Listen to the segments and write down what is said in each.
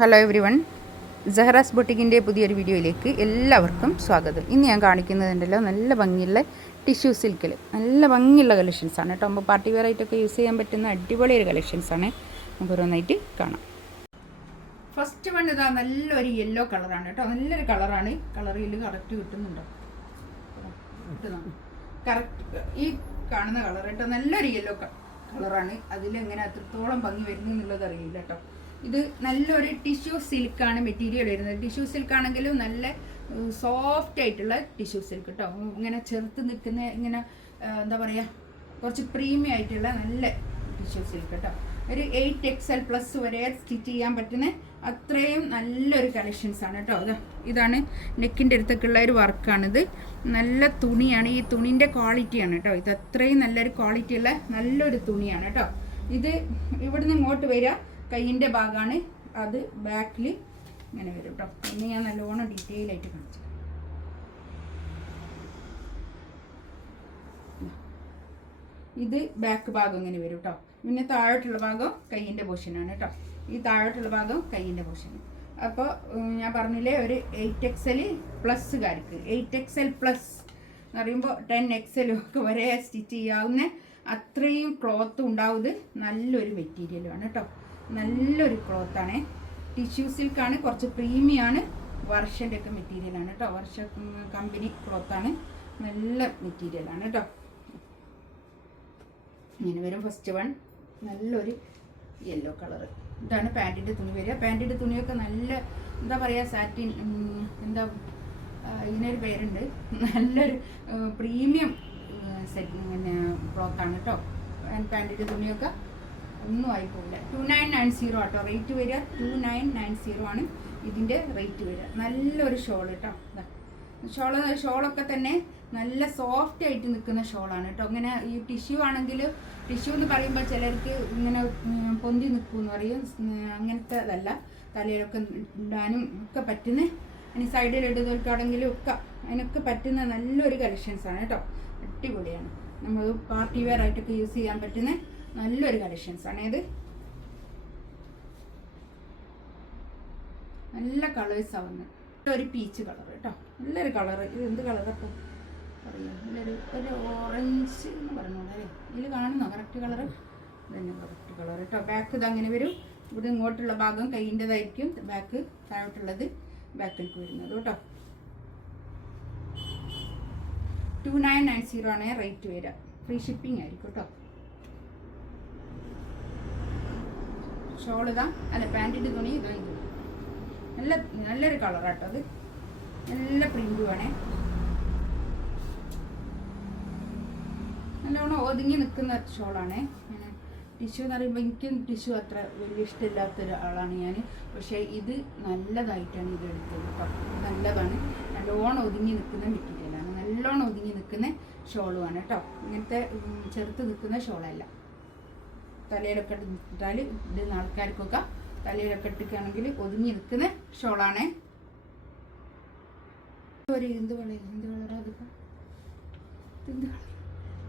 Hello every one, സഹറാസ് ബൊട്ടിക്കിൻ്റെ പുതിയൊരു വീഡിയോയിലേക്ക് എല്ലാവർക്കും സ്വാഗതം. ഇന്ന് ഞാൻ കാണിക്കുന്നതുണ്ടല്ലോ നല്ല ഭംഗിയുള്ള ടിഷ്യൂ സിൽക്കിൽ നല്ല ഭംഗിയുള്ള കളക്ഷൻസാണ് കേട്ടോ. നമ്മൾ പാർട്ടി വെയർ ആയിട്ടൊക്കെ യൂസ് ചെയ്യാൻ പറ്റുന്ന അടിപൊളി ഒരു കളക്ഷൻസാണ്. നമുക്ക് ഓരോന്നായിട്ട് കാണാം. ഫസ്റ്റ് വൺ ഇതാ നല്ലൊരു യെല്ലോ കളറാണ് കേട്ടോ. നല്ലൊരു കളറാണ്. കളറിൽ കറക്റ്റ് കിട്ടുന്നുണ്ടോ? കറക്റ്റ് ഈ കാണുന്ന കളർ കേട്ടോ. നല്ലൊരു യെല്ലോ കളറാണ്. അതിലെങ്ങനെ അത്രത്തോളം ഭംഗി വരുന്നു എന്നുള്ളത് അറിയില്ല കേട്ടോ. ഇത് നല്ലൊരു ടിഷ്യൂ സിൽക്കാണ് മെറ്റീരിയൽ വരുന്നത്. ടിഷ്യൂ സിൽക്ക് ആണെങ്കിലും നല്ല സോഫ്റ്റ് ആയിട്ടുള്ള ടിഷ്യൂ സിൽക്ക് കേട്ടോ. ഇങ്ങനെ ചെറുത്ത് നിൽക്കുന്ന ഇങ്ങനെ എന്താ പറയുക, കുറച്ച് പ്രീമിയം ആയിട്ടുള്ള നല്ല ടിഷ്യൂ സിൽക്ക് കേട്ടോ. ഒരു 8XL+ വരെ സ്റ്റിച്ച് ചെയ്യാൻ പറ്റുന്ന അത്രയും നല്ലൊരു കളക്ഷൻസ് ആണ് കേട്ടോ. ഇതാണ് നെക്കിൻ്റെ അടുത്തൊക്കെയുള്ള ഒരു വർക്കാണിത്. നല്ല തുണിയാണ്. ഈ തുണിൻ്റെ ക്വാളിറ്റിയാണ് കേട്ടോ. ഇത് അത്രയും നല്ലൊരു ക്വാളിറ്റിയുള്ള നല്ലൊരു തുണിയാണ് കേട്ടോ. ഇത് ഇവിടുന്ന് ഇങ്ങോട്ട് വരിക കൈയിൻ്റെ ഭാഗമാണ്. അത് ബാക്കിൽ ഇങ്ങനെ വരും കേട്ടോ. ഇനി ഞാൻ നല്ലോണം ഡീറ്റെയിൽ ആയിട്ട് കാണിച്ചു. ഇത് ബാക്ക് ഭാഗം ഇങ്ങനെ വരും കേട്ടോ. പിന്നെ താഴോട്ടുള്ള ഭാഗം കൈയിൻ്റെ പോർഷനാണ് കേട്ടോ. ഈ താഴോട്ടുള്ള ഭാഗം കൈയിൻ്റെ പോർഷൻ. അപ്പോൾ ഞാൻ പറഞ്ഞില്ലേ, ഒരു 8XL+കാർക്ക് 8XL+ എന്ന് പറയുമ്പോൾ 10XL ഒക്കെ വരെ സ്റ്റിച്ച് ചെയ്യാവുന്ന അത്രയും ക്ലോത്ത് ഉണ്ടാവുന്നത് നല്ലൊരു മെറ്റീരിയലാണ് കേട്ടോ. നല്ലൊരു ക്ലോത്താണ്. ടിഷ്യൂ സിൽക്കാണ്. കുറച്ച് പ്രീമിയാണ്. വർഷൻ്റെ ഒക്കെ മെറ്റീരിയലാണ് കേട്ടോ. വർഷ കമ്പനി ക്ലോത്താണ്. നല്ല മെറ്റീരിയലാണ് കേട്ടോ. ഇങ്ങനെ വരും ഫസ്റ്റ് വൺ. നല്ലൊരു യെല്ലോ കളറ്. ഇതാണ് പാൻറ്റിൻ്റെ തുണി വരിക. പാൻറ്റിൻ്റെ തുണിയൊക്കെ നല്ല എന്താ പറയുക, സാറ്റിൻ എന്താ ഇതിനൊരു പേരുണ്ട്. നല്ലൊരു പ്രീമിയം പിന്നെ ക്ലോത്താണ് കേട്ടോ. പാൻറ്റിൻ്റെ തുണിയൊക്കെ ഒന്നും ആയിപ്പോവില്ല. 2990 ആട്ടോ റേറ്റ് വരിക. 2990 ആണ് ഇതിൻ്റെ റേറ്റ് വരിക. നല്ലൊരു ഷോൾ കേട്ടോ. ഷോളൊക്കെ തന്നെ നല്ല സോഫ്റ്റ് ആയിട്ട് നിൽക്കുന്ന ഷോളാണ് കേട്ടോ. ഇങ്ങനെ ഈ ടിഷ്യൂ ആണെങ്കിൽ, ടിഷ്യൂ എന്ന് പറയുമ്പോൾ ചിലർക്ക് ഇങ്ങനെ പൊന്തി നിൽക്കുമെന്ന് പറയും. അങ്ങനത്തെ അതല്ല. തലയിലൊക്കെ ഇടാനും ഒക്കെ പറ്റുന്ന, ഇനി സൈഡിൽ ഇടുന്നവർക്കാണെങ്കിലും ഒക്കെ അതിനൊക്കെ പറ്റുന്ന നല്ലൊരു കളക്ഷൻസാണ് കേട്ടോ. അടിപൊളിയാണ്. നമ്മൾ പാർട്ടി വെയർ ആയിട്ടൊക്കെ യൂസ് ചെയ്യാൻ പറ്റുന്ന നല്ലൊരു കളക്ഷൻസാണ് ഇത്. നല്ല കളേഴ്സാണ് വന്നത്. ഒരു പീച്ച് കളർ കേട്ടോ. നല്ലൊരു കളർ. ഇത് എന്ത് കളറപ്പോൾ പറയാം, നല്ലൊരു ഓറഞ്ച് എന്ന് പറഞ്ഞോളൂ അല്ലേ. ഇതിൽ കാണുന്നോ കറക്റ്റ് കളർ? ഇതന്നെ കറക്റ്റ് കളർ കേട്ടോ. ബാക്ക് ഇത് അങ്ങനെ വരും. ഇവിടെ ഇങ്ങോട്ടുള്ള ഭാഗം കൈയിൻ്റെതായിരിക്കും. ബാക്ക് താഴോട്ടുള്ളത് ബാക്കിലേക്ക് വരുന്നത് കേട്ടോ. 2990 ആണ് റേറ്റ് വരിക. ഫ്രീ ഷിപ്പിംഗ് ആയിരിക്കും കേട്ടോ. ഷോൾ ഇതാ, അല്ല പാൻറ്റിൻ്റെ തുണി ഇതോ. ഇത് നല്ലൊരു കളറാട്ടോ. അത് നല്ല പ്രിന്റുമാണേ. നല്ലോണം ഒതുങ്ങി നിൽക്കുന്ന ഷോളാണേ. ടിഷ്യൂ എന്ന് പറയുമ്പോൾ എനിക്കും ടിഷ്യൂ അത്ര വലിയ ഇഷ്ടമില്ലാത്തൊരാളാണ് ഞാൻ. പക്ഷേ ഇത് നല്ലതായിട്ടാണ് ഇത് എടുത്തത് കേട്ടോ. നല്ലതാണ്. നല്ലോണം ഒതുങ്ങി നിൽക്കുന്ന മെറ്റീരിയലാണ്. നല്ലോണം ഒതുങ്ങി നിൽക്കുന്ന ഷോളുമാണ് കേട്ടോ. ഇങ്ങനത്തെ ചെറുത്ത് നിൽക്കുന്ന ഷോളല്ല. തലയിലൊക്കെ ഇട്ടാൽ ഇടുന്ന ആൾക്കാർക്കൊക്കെ തലയിലൊക്കെ ഇട്ടിക്കുകയാണെങ്കിൽ ഒതുങ്ങി നിൽക്കുന്ന ഷോളാണ്. ഒരു എന്ത് കളറാ അതിപ്പോൾ?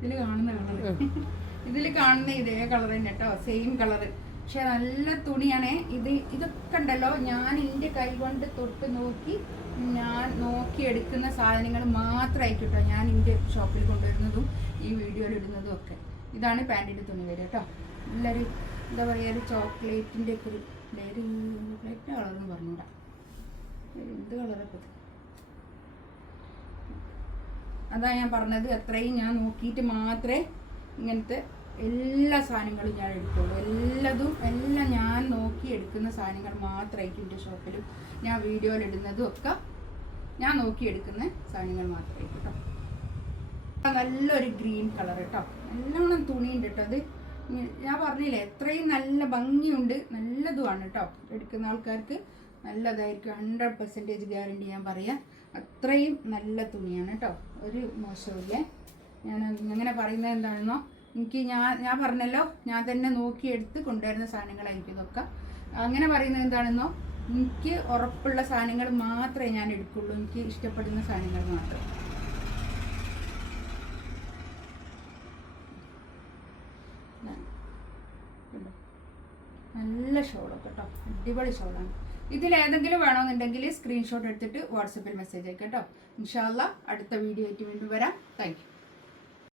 ഇതിൽ കാണുന്ന കളർ, ഇതിൽ കാണുന്ന ഇതേ കളർ തന്നെ കേട്ടോ. Same colour. പക്ഷെ നല്ല തുണിയാണേ. ഇതൊക്കെ ഉണ്ടല്ലോ, ഞാൻ എൻ്റെ കൈ കൊണ്ട് തൊട്ട് നോക്കി ഞാൻ നോക്കിയെടുക്കുന്ന സാധനങ്ങൾ മാത്രമായിട്ട് കേട്ടോ ഞാൻ എൻ്റെ ഷോപ്പിൽ കൊണ്ടുവരുന്നതും ഈ വീഡിയോയിൽ ഇടുന്നതും ഒക്കെ. ഇതാണ് പാൻറ്റിൻ്റെ തുണി വരിക കേട്ടോ. നല്ലൊരു എന്താ പറയുക, ഒരു ചോക്ലേറ്റിൻ്റെ ഒക്കെ ഒരു ചോക്ലേറ്റ് കളറെന്ന് പറഞ്ഞൂടാ. എന്ത് കളറൊക്കെ അതാ ഞാൻ പറഞ്ഞത്. അത്രയും ഞാൻ നോക്കിയിട്ട് മാത്രമേ ഇങ്ങനത്തെ എല്ലാ സാധനങ്ങളും ഞാൻ എടുക്കുള്ളൂ. എല്ലാം ഞാൻ നോക്കി എടുക്കുന്ന സാധനങ്ങൾ മാത്രമായിരിക്കും എൻ്റെ ഷോപ്പിലും ഞാൻ വീഡിയോയിൽ ഇടുന്നതും ഒക്കെ ഞാൻ നോക്കിയെടുക്കുന്ന സാധനങ്ങൾ മാത്രമായിരിക്കും കേട്ടോ. നല്ലൊരു ഗ്രീൻ കളർ കേട്ടോ. നല്ലോണം തുണിയുണ്ട് കേട്ടോ. അത് ഞാൻ പറഞ്ഞില്ലേ, എത്രയും നല്ല ഭംഗിയുണ്ട്. നല്ലതുമാണ് കേട്ടോ. എടുക്കുന്ന ആൾക്കാർക്ക് നല്ലതായിരിക്കും. 100% ഗ്യാരണ്ടി ഞാൻ പറയാം. അത്രയും നല്ല തുണിയാണ് കേട്ടോ. ഒരു മോശമില്ല. ഞാൻ അങ്ങനെ പറയുന്നത് എന്താണെന്നോ, എനിക്ക് ഞാൻ പറഞ്ഞല്ലോ, ഞാൻ തന്നെ നോക്കിയെടുത്ത് കൊണ്ടുവരുന്ന സാധനങ്ങളായിരിക്കും ഇതൊക്കെ. അങ്ങനെ പറയുന്നത് എന്താണെന്നോ, എനിക്ക് ഉറപ്പുള്ള സാധനങ്ങൾ മാത്രമേ ഞാൻ എടുക്കുള്ളൂ. എനിക്ക് ഇഷ്ടപ്പെടുന്ന സാധനങ്ങൾ മാത്രം. നല്ല ഷോളൊക്കെ കേട്ടോ. അടിപൊളി ഷോളാണ്. ഇതിലേതെങ്കിലും വേണമെന്നുണ്ടെങ്കിൽ സ്ക്രീൻഷോട്ട് എടുത്തിട്ട് വാട്സപ്പിൽ മെസ്സേജ് അയക്കാം കേട്ടോ. ഇൻഷാ അല്ലാ അടുത്ത വീഡിയോ ആയിട്ട് വീണ്ടും വരാം. Thank you.